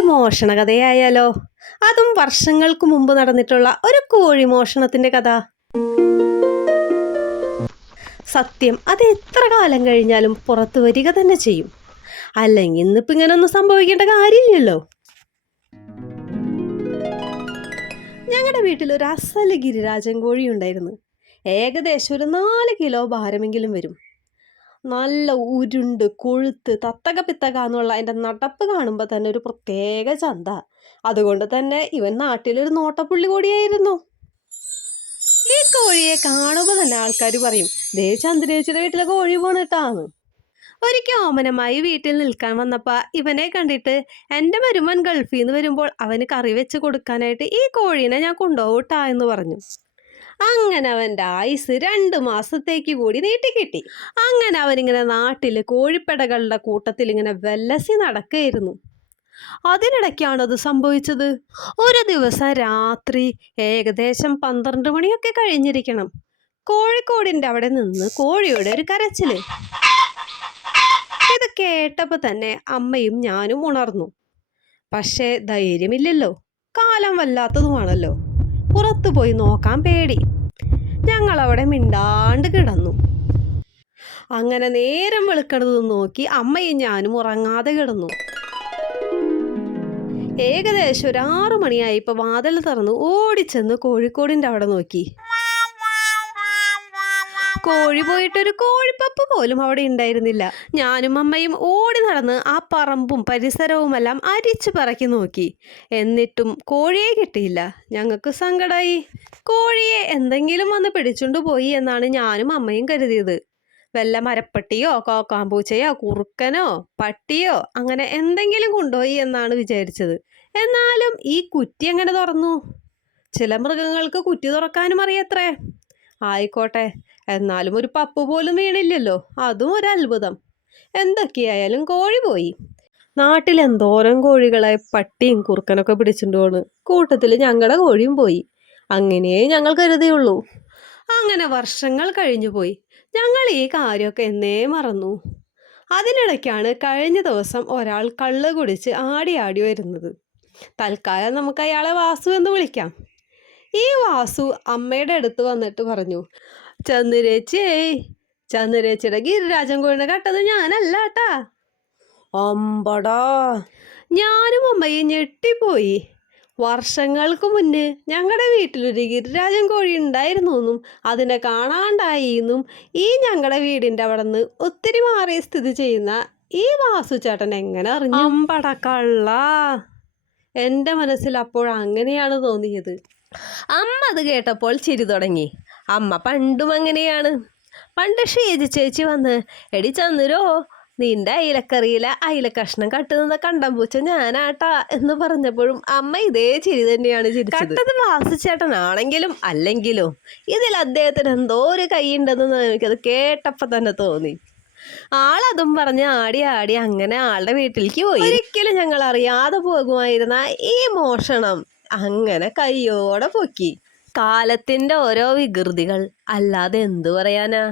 ഇന്നൊരു മോഷണ കഥയായാലോ? അതും വർഷങ്ങൾക്ക് മുമ്പ് നടന്നിട്ടുള്ള ഒരു കോഴി മോഷണത്തിന്റെ കഥ. സത്യം അത് എത്ര കാലം കഴിഞ്ഞാലും പുറത്തു വരിക തന്നെ ചെയ്യും. അല്ലെങ്കിൽ ഇന്നിപ്പോ ഇങ്ങനെ ഇങ്ങനൊന്നും സംഭവിക്കേണ്ട കാര്യമില്ലല്ലോ. ഞങ്ങളുടെ വീട്ടിൽ ഒരു അസൽ ഗിരിരാജൻ കോഴി ഉണ്ടായിരുന്നു. ഏകദേശം ഒരു നാല് കിലോ ഭാരമെങ്കിലും വരും. നല്ല ഉരുണ്ട് കൊഴുത്ത് തത്തക പിത്തക എന്നുള്ള അതിന്റെ നടപ്പ് കാണുമ്പോൾ തന്നെ ഒരു പ്രത്യേക ചന്ത. അതുകൊണ്ട് തന്നെ ഇവൻ നാട്ടിലൊരു നോട്ടപ്പുള്ളി കൂടിയായിരുന്നു. ഈ കോഴിയെ കാണുമ്പോൾ തന്നെ ആൾക്കാർ പറയും ദേ ചന്ദ്രേച്ചിയുടെ വീട്ടിലെ കോഴി പോണിട്ടാന്ന് ഒരിക്കൽ ഓമനമായി വീട്ടിൽ നിൽക്കാൻ വന്നപ്പോൾ ഇവനെ കണ്ടിട്ട് എന്റെ മരുമൻ ഗൾഫിൽ നിന്ന് വരുമ്പോൾ അവന് കറി വെച്ച് കൊടുക്കാനായിട്ട് ഈ കോഴീനെ ഞാൻ കൊണ്ടുപോകട്ടാ എന്ന് പറഞ്ഞു. അങ്ങനെ അവന്റെ ആയുസ് രണ്ട് മാസത്തേക്ക് കൂടി നീട്ടിക്കിട്ടി അങ്ങനെ അവനിങ്ങനെ നാട്ടിൽ കോഴിപ്പടകളുടെ കൂട്ടത്തിൽ ഇങ്ങനെ വെല്ലസി നടക്കുകയായിരുന്നു അതിനിടയ്ക്കാണ് അത് സംഭവിച്ചത്. ഒരു ദിവസം രാത്രി ഏകദേശം പന്ത്രണ്ട് മണിയൊക്കെ കഴിഞ്ഞിരിക്കണം. കോഴിക്കോടിന്റെ അവിടെ നിന്ന് കോഴിയുടെ ഒരു കരച്ചിൽ. ഇത് കേട്ടപ്പോൾ തന്നെ അമ്മയും ഞാനും ഉണർന്നു. പക്ഷേ ധൈര്യമില്ലല്ലോ. കാലം വല്ലാത്തതുമാണല്ലോ. പുറത്തു പോയി നോക്കാൻ പേടി. ഞങ്ങളവിടെ മിണ്ടാണ്ട് കിടന്നു. അങ്ങനെ നേരം വെളുക്കണത് നോക്കി അമ്മയും ഞാനും ഉറങ്ങാതെ കിടന്നു. ഏകദേശം ഒരു ആറു മണിയായപ്പോൾ വാതിൽ തുറന്ന് ഓടിച്ചെന്ന് കോഴിക്കോടിന്റെ അവിടെ നോക്കി. കോഴി പോയിട്ടൊരു കോഴിപ്പപ്പ് പോലും അവിടെ ഉണ്ടായിരുന്നില്ല. ഞാനും അമ്മയും ഓടി നടന്ന് ആ പറമ്പും പരിസരവുമെല്ലാം അരിച്ചു പറക്കി നോക്കി. എന്നിട്ടും കോഴിയെ കിട്ടിയില്ല. ഞങ്ങൾക്ക് സങ്കടമായി കോഴിയെ എന്തെങ്കിലും വന്ന് പിടിച്ചുകൊണ്ട് പോയി എന്നാണ് ഞാനും അമ്മയും കരുതിയത്. വല്ല മരപ്പട്ടിയോ കോക്കാമ്പൂച്ചയോ കുറുക്കനോ പട്ടിയോ അങ്ങനെ എന്തെങ്കിലും കൊണ്ടുപോയി എന്നാണ് വിചാരിച്ചത്. എന്നാലും ഈ കുറ്റി എങ്ങനെ തുറന്നു? ചില മൃഗങ്ങൾക്ക് കുറ്റി തുറക്കാനും അറിയത്രേ. ആയിക്കോട്ടെ. എന്നാലും ഒരു പപ്പ് പോലും വീണില്ലല്ലോ. അതും ഒരു അത്ഭുതം എന്തൊക്കെയായാലും കോഴി പോയി. നാട്ടിൽ എന്തോരം കോഴികളെ പട്ടിയും കുറുക്കനൊക്കെ പിടിച്ചിട്ട് പോണ് കൂട്ടത്തിൽ ഞങ്ങളുടെ കോഴിയും പോയി. അങ്ങനെയേ ഞങ്ങൾ കരുതിയുള്ളൂ. അങ്ങനെ വർഷങ്ങൾ കഴിഞ്ഞു പോയി. ഞങ്ങൾ ഈ കാര്യമൊക്കെ എന്നേ മറന്നു. അതിനിടയ്ക്കാണ് കഴിഞ്ഞ ദിവസം ഒരാൾ കള്ള് കുടിച്ച് ആടി ആടി വരുന്നത്. തൽക്കാലം നമുക്ക് അയാളെ വാസു എന്ന് വിളിക്കാം. ഈ വാസു അമ്മയുടെ അടുത്ത് വന്നിട്ട് പറഞ്ഞു ചന്ദ്രേച്ചിയേ ചന്ദ്രേച്ചിയുടെ ഗിരിരാജൻ കോഴിനെ കട്ടത് ഞാനല്ല കേട്ടാ അമ്പടാ. ഞാനും അമ്മയും ഞെട്ടിപ്പോയി. വർഷങ്ങൾക്ക് മുന്നേ ഞങ്ങളുടെ വീട്ടിലൊരു ഗിരിരാജൻ കോഴി ഉണ്ടായിരുന്നു എന്നും അതിനെ കാണാണ്ടായി എന്നും ഈ ഞങ്ങളുടെ വീടിന്റെ അവിടെ നിന്ന് ഒത്തിരി മാറി സ്ഥിതി ചെയ്യുന്ന ഈ വാസു ചേട്ടൻ എങ്ങനെ അറിഞ്ഞു? അമ്പടക്കള്ള കള്ള. എന്റെ മനസ്സിൽ അപ്പോൾ അങ്ങനെയാണ് തോന്നിയത്. അമ്മ അത് കേട്ടപ്പോൾ ചിരി തുടങ്ങി. അമ്മ പണ്ടും അങ്ങനെയാണ്. പണ്ട് ഷീജി ചേച്ചി വന്ന് എടി ചന്ദ്രോ നിന്റെ അയിലക്കറിയിലെ അയില കഷ്ണം കട്ടുന്ന കണ്ടംപൂച്ച ഞാനാട്ടാ എന്ന് പറഞ്ഞപ്പോഴും അമ്മ ഇതേ ചിരി തന്നെയാണ് ചിരിച്ചത്. കട്ടത് വാസിച്ചേട്ടനാണെങ്കിലും അല്ലെങ്കിലും ഇതിൽ അദ്ദേഹത്തിന് എന്തോ ഒരു കൈയുണ്ടെന്ന് എനിക്കത് കേട്ടപ്പോൾ തന്നെ തോന്നി. ആളതും പറഞ്ഞ് ആടി ആടി അങ്ങനെ ആളുടെ വീട്ടിലേക്ക് പോയി. ഒരിക്കലും ഞങ്ങൾ അറിയാതെ പോകുമായിരുന്ന ഈ മോഷണം. അങ്ങനെ കയ്യോടെ പൊക്കി. കാലത്തിന്റെ ഓരോ വികൃതികൾ. അല്ലാതെ എന്തു പറയാനാ?